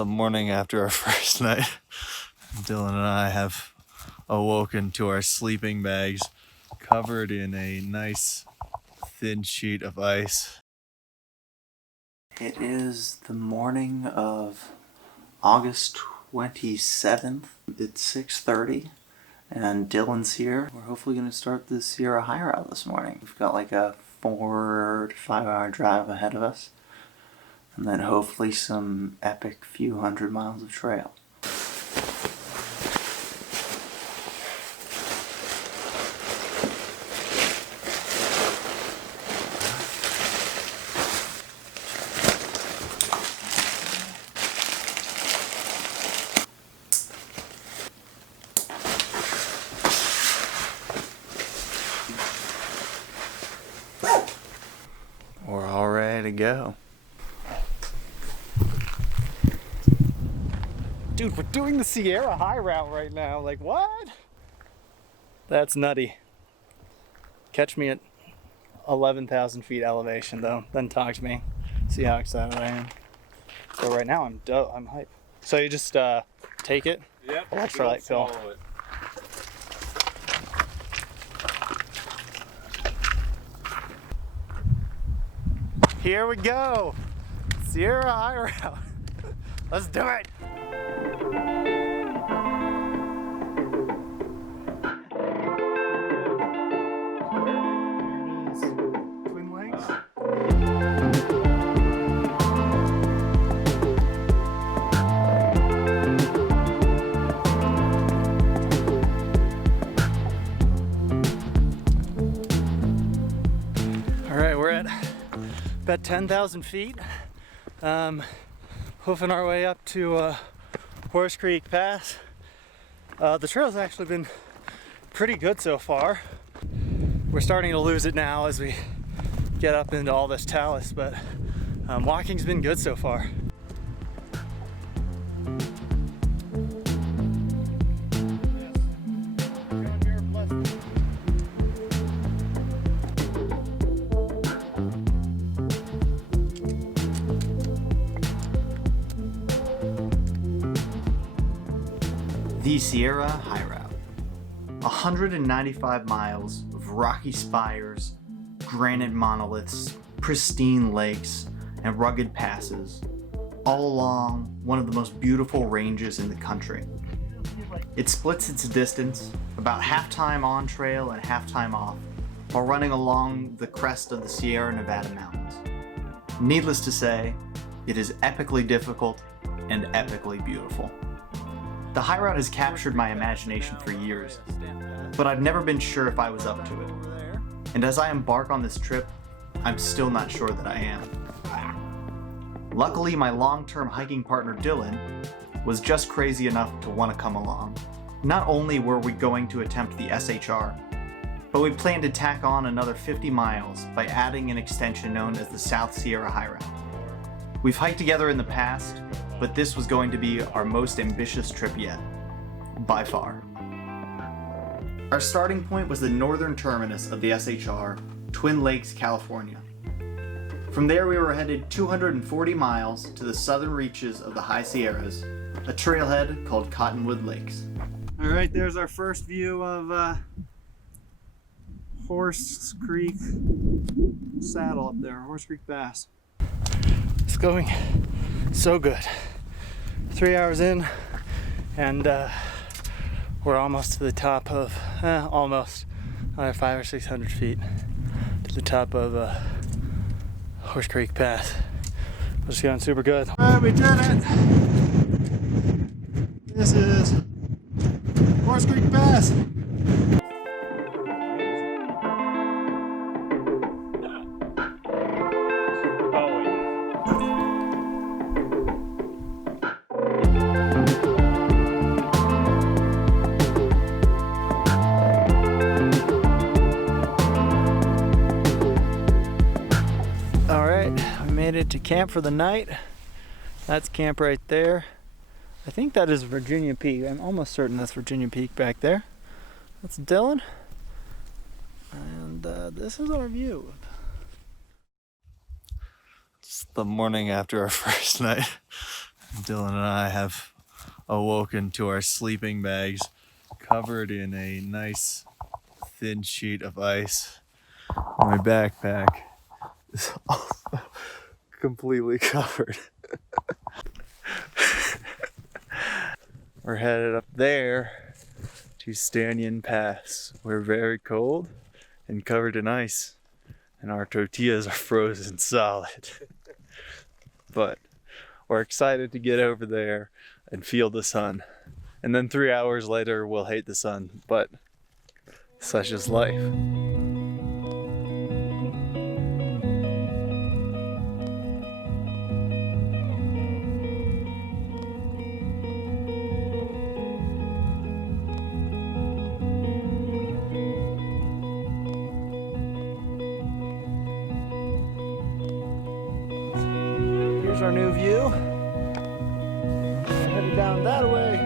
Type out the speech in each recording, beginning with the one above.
The morning after our first night, Dylan and I have awoken to our sleeping bags covered in a nice thin sheet of ice. It is the morning of August 27th. It's 6:30 and Dylan's here. We're hopefully going to start the Sierra High Route this morning. We've got like a 4 to 5 hour drive ahead of us. And then hopefully some epic few hundred miles of trail. We're all ready to go. Dude, we're doing the Sierra High Route right now. Like, what? That's nutty. Catch me at 11,000 feet elevation, though. Then talk to me. See how excited I am. So right now, I'm hyped. So you just take it? Yep. Electrolyte pill. Here we go. Sierra High Route. Let's do it. Twin Lakes. All right, we're at about 10,000 feet. Hoofing our way up to Horse Creek Pass. The trail's actually been pretty good so far. We're starting to lose it now as we get up into all this talus, but walking's been good so far. The Sierra High Route. 195 miles of rocky spires, granite monoliths, pristine lakes, and rugged passes, all along one of the most beautiful ranges in the country. It splits its distance, about half time on trail and half time off, while running along the crest of the Sierra Nevada mountains. Needless to say, it is epically difficult and epically beautiful. The high route has captured my imagination for years, but I've never been sure if I was up to it. And as I embark on this trip, I'm still not sure that I am. Luckily, my long-term hiking partner Dylan was just crazy enough to want to come along. Not only were we going to attempt the SHR, but we planned to tack on another 50 miles by adding an extension known as the South Sierra High Route. We've hiked together in the past, but this was going to be our most ambitious trip yet, by far. Our starting point was the northern terminus of the SHR, Twin Lakes, California. From there we were headed 240 miles to the southern reaches of the High Sierras, a trailhead called Cottonwood Lakes. All right, there's our first view of Horse Creek Saddle up there, Horse Creek Pass. It's going so good. 3 hours in, and we're almost to the top of, almost, another 500 or 600 feet to the top of Horse Creek Pass. We're just going super good. All right, we did it. This is Horse Creek Pass. To camp for the night. That's camp right there. I think that is Virginia Peak. I'm almost certain that's Virginia Peak back there. That's Dylan. And this is our view. It's the morning after our first night. Dylan and I have awoken to our sleeping bags covered in a nice thin sheet of ice. My backpack is also completely covered. We're headed up there to Stanyan Pass. We're very cold and covered in ice, and our tortillas are frozen solid. But we're excited to get over there and feel the sun. And then 3 hours later, we'll hate the sun, but such is life. Here's our new view. We're headed down that way.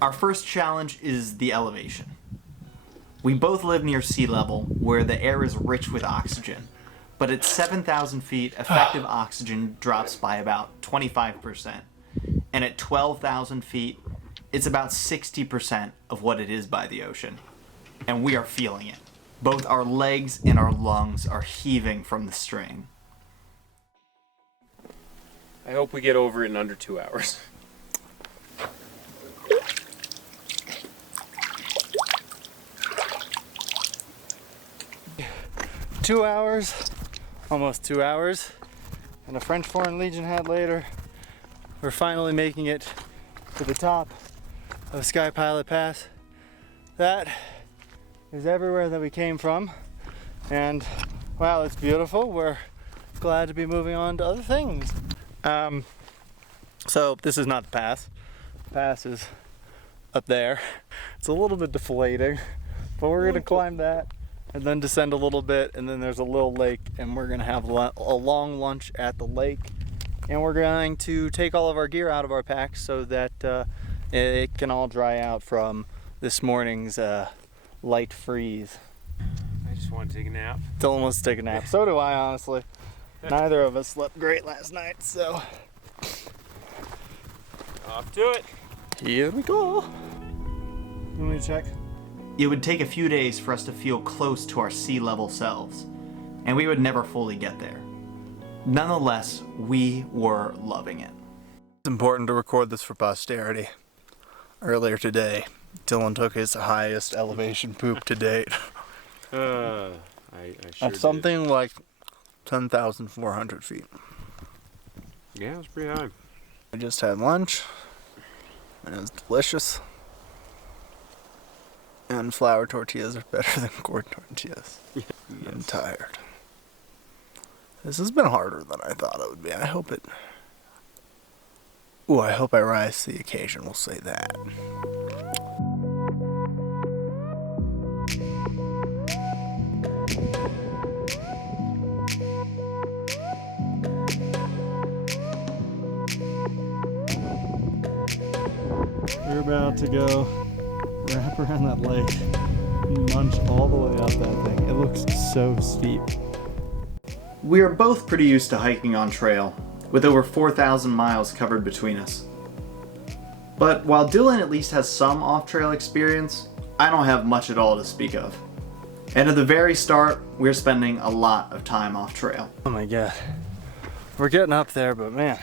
Our first challenge is the elevation. We both live near sea level, where the air is rich with oxygen, but at 7,000 feet, effective oxygen drops by about 25%, and at 12,000 feet, it's about 60% of what it is by the ocean, and we are feeling it. Both our legs and our lungs are heaving from the strain. I hope we get over it in under 2 hours. Almost 2 hours, and a French Foreign Legion hat later, we're finally making it to the top of Sky Pilot Pass. That is everywhere that we came from, and wow, it's beautiful. We're glad to be moving on to other things. So this is not the pass. The pass is up there. It's a little bit deflating, but we're gonna climb that and then descend a little bit, and then there's a little lake, and we're gonna have a long lunch at the lake, and we're going to take all of our gear out of our packs so that it can all dry out from this morning's light freeze. I just want to take a nap. Dylan wants to take a nap. So do I, honestly. Neither of us slept great last night, so Off to it. here we go. You want me to check? It would take a few days for us to feel close to our sea level selves, and we would never fully get there. Nonetheless, we were loving it. It's important to record this for posterity. Earlier today, Dylan took his highest elevation poop to date. I sure At something like 10,400 feet. did. Yeah, it was pretty high. I just had lunch, and it was delicious. And flour tortillas are better than corn tortillas. Yes. I'm tired. This has been harder than I thought it would be. I hope it... Ooh, I hope I rise to the occasion, we'll say that. We're about to go wrap around that lake and munch all the way up that thing. It looks so steep. We are both pretty used to hiking on trail, with over 4,000 miles covered between us. But while Dylan at least has some off-trail experience, I don't have much at all to speak of. And at the very start, we're spending a lot of time off-trail. Oh my god. We're getting up there, but man,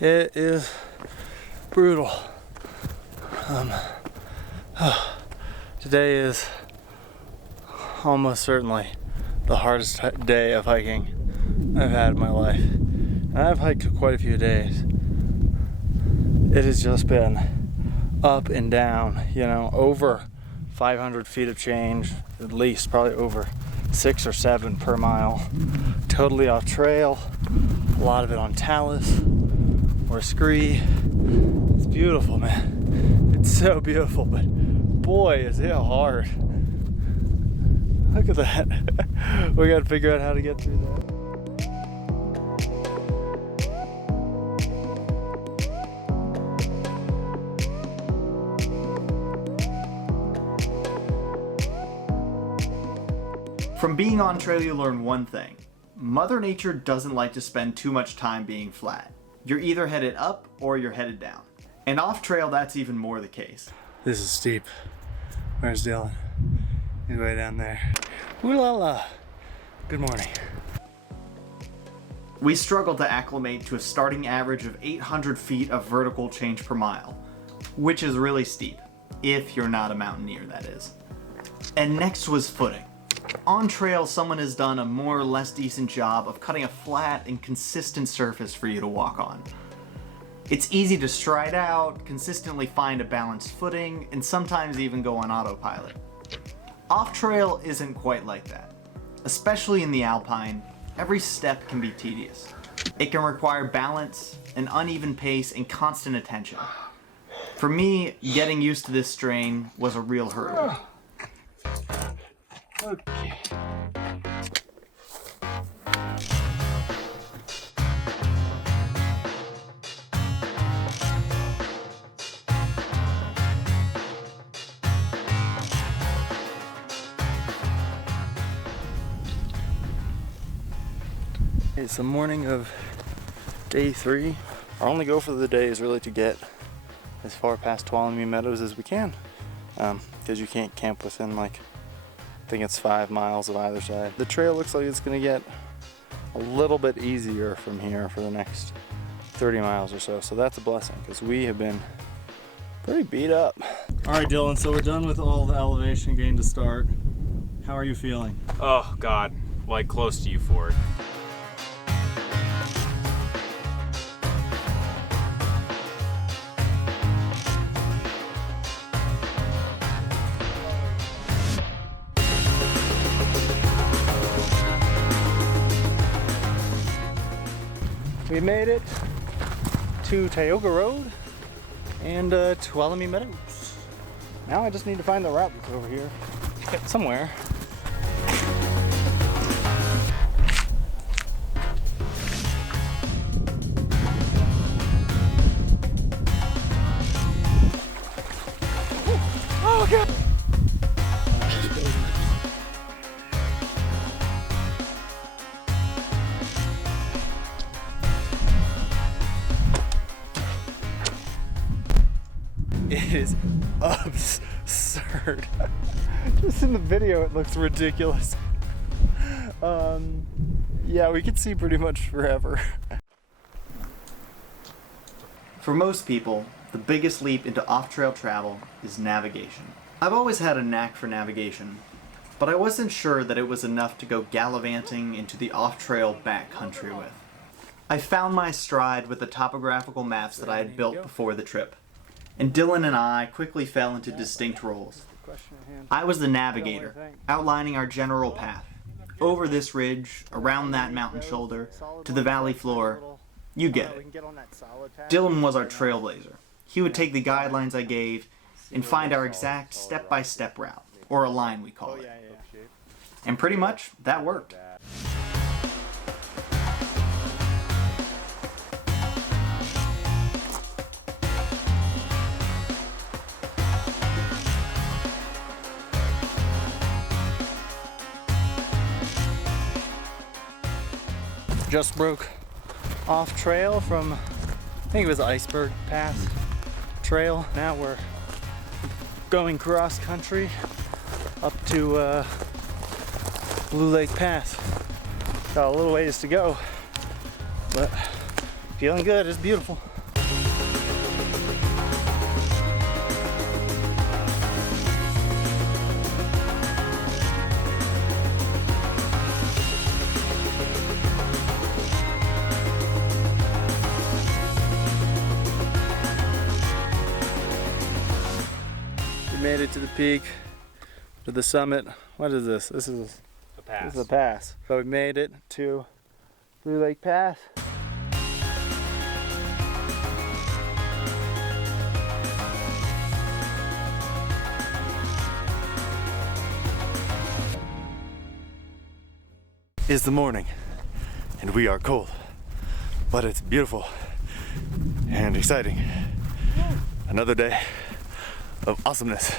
it is brutal. Today is almost certainly the hardest day of hiking I've had in my life. And I've hiked quite a few days. It has just been up and down, you know, over 500 feet of change, at least, probably over 6 or 7 per mile. Totally off trail, a lot of it on talus or scree. It's beautiful, man. It's so beautiful, but boy, is it hard. Look at that. We gotta figure out how to get through that. From being on trail, you learn one thing. Mother Nature doesn't like to spend too much time being flat. You're either headed up or you're headed down. And off trail, that's even more the case. This is steep. Where's Dylan? He's way down there. Ooh la la. Good morning. We struggled to acclimate to a starting average of 800 feet of vertical change per mile, which is really steep, if you're not a mountaineer, that is. And next was footing. On trail, someone has done a more or less decent job of cutting a flat and consistent surface for you to walk on. It's easy to stride out, consistently find a balanced footing, and sometimes even go on autopilot. Off trail isn't quite like that. Especially in the alpine, every step can be tedious. It can require balance, an uneven pace, and constant attention. For me, getting used to this strain was a real hurdle. Okay. It's the morning of day 3. Our only goal for the day is really to get as far past Tuolumne Meadows as we can, because you can't camp within, like, I think it's 5 miles of either side. The trail looks like it's gonna get a little bit easier from here for the next 30 miles or so, so that's a blessing, because we have been pretty beat up. All right, Dylan, so we're done with all the elevation gain to start. How are you feeling? Oh God, like close to euphoric. We made it to Tioga Road and Tuolumne Meadows. Now I just need to find the route that's over here somewhere. Oh God! It is absurd. Just in the video it looks ridiculous. Yeah, we could see pretty much forever. For most people, the biggest leap into off-trail travel is navigation. I've always had a knack for navigation, but I wasn't sure that it was enough to go gallivanting into the off-trail backcountry with. I found my stride with the topographical maps that I had built before the trip, and Dylan and I quickly fell into distinct roles. I was the navigator, outlining our general path, over this ridge, around that mountain shoulder, to the valley floor. You get it. Dylan was our trailblazer. He would take the guidelines I gave and find our exact step-by-step route, or a line we call it. And pretty much, that worked. Just broke off trail from, I think it was Iceberg Pass trail. Now we're going cross country up to Blue Lake Pass. Got a little ways to go, but feeling good. It's beautiful. Made it to the peak, to the summit. What is this? This is A pass. This is a pass. So we made it to Blue Lake Pass. It's the morning, and we are cold, but it's beautiful and exciting. Another day of awesomeness.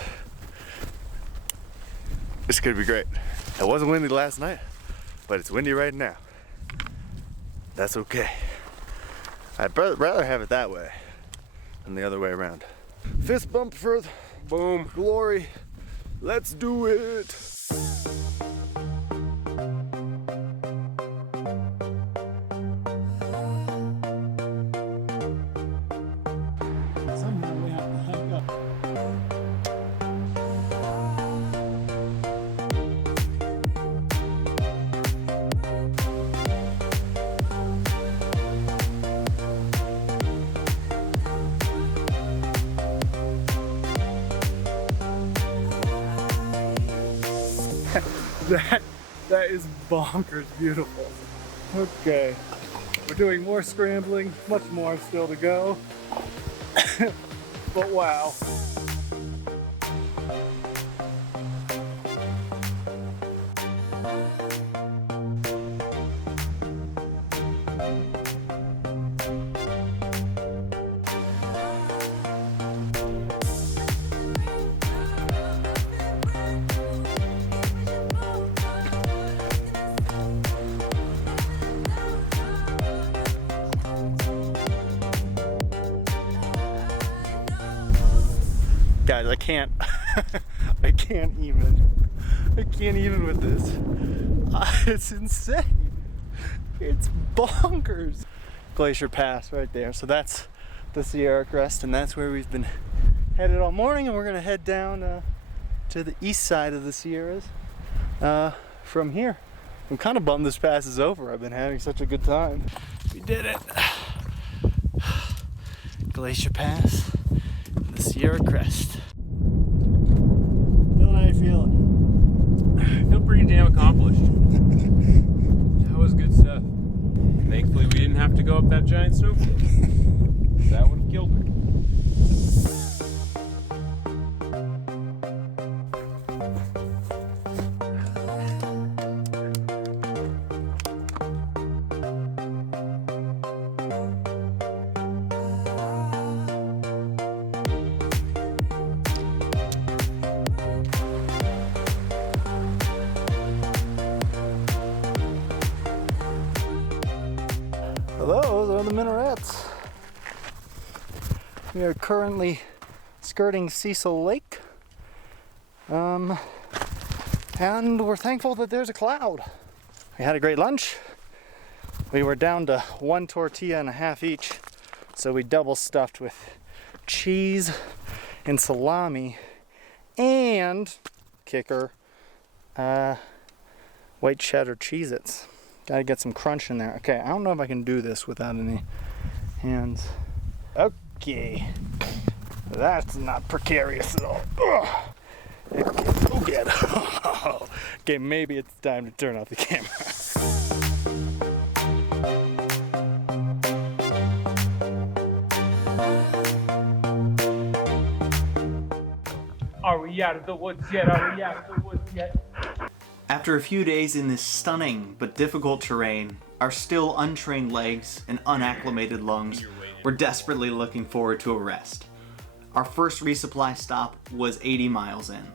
It's gonna be great. It wasn't windy last night, but it's windy right now. That's okay. I'd rather have it that way than the other way around. Fist bump for boom glory. Let's do it. Somehow we have to hike up. That is bonkers beautiful. Okay, we're doing more scrambling, much more still to go. But wow. Guys, I can't I can't even with this. It's insane. It's bonkers. Glacier Pass right there. So that's the Sierra Crest, and that's where we've been headed all morning, and we're gonna head down to the east side of the Sierras from here. I'm kind of bummed this pass is over. I've been having such a good time. We did it. Glacier Pass, the Sierra Crest. Dylan, how you feeling? I feel pretty damn accomplished. That was good stuff. Thankfully, we didn't have to go up that giant snowfield. That would have killed me. Those are the minarets. We are currently skirting Cecil Lake. And we're thankful that there's a cloud. We had a great lunch. We were down to 1 tortilla and a half each. So we double stuffed with cheese and salami and, kicker, white cheddar Cheez-Its. Gotta get some crunch in there. Okay, I don't know if I can do this without any hands. Okay. That's not precarious at all. Ugh. Okay, oh good. Okay, maybe it's time to turn off the camera. Are we out of the woods yet? Are we out of the woods yet? After a few days in this stunning but difficult terrain, our still untrained legs and unacclimated lungs were desperately looking forward to a rest. Our first resupply stop was 80 miles in.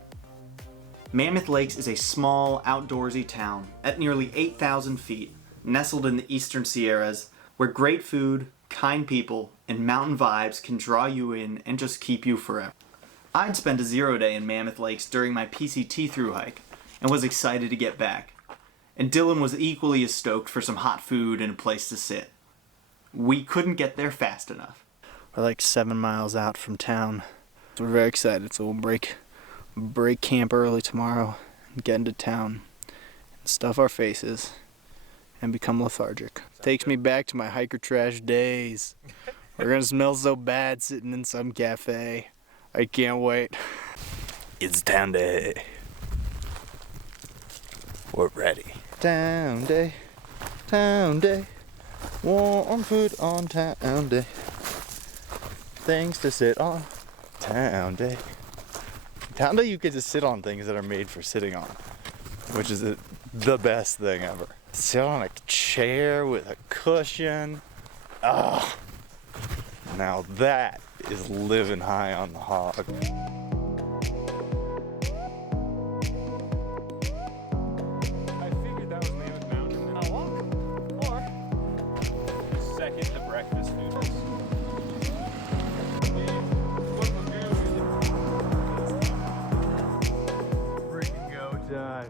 Mammoth Lakes is a small, outdoorsy town at nearly 8,000 feet, nestled in the eastern Sierras, where great food, kind people, and mountain vibes can draw you in and just keep you forever. I'd spent a 0 day in Mammoth Lakes during my PCT thru hike, and was excited to get back. And Dylan was equally as stoked for some hot food and a place to sit. We couldn't get there fast enough. We're like 7 miles out from town. So we're very excited, so we'll break camp early tomorrow and get into town and stuff our faces and become lethargic. Takes me back to my hiker trash days. We're gonna smell so bad sitting in some cafe. I can't wait. It's town day. We're ready. Town day, warm food on town day. Things to sit on, town day. Town day you get to sit on things that are made for sitting on, which is the best thing ever. Sit on a chair with a cushion. Ah, now that is living high on the hog. back into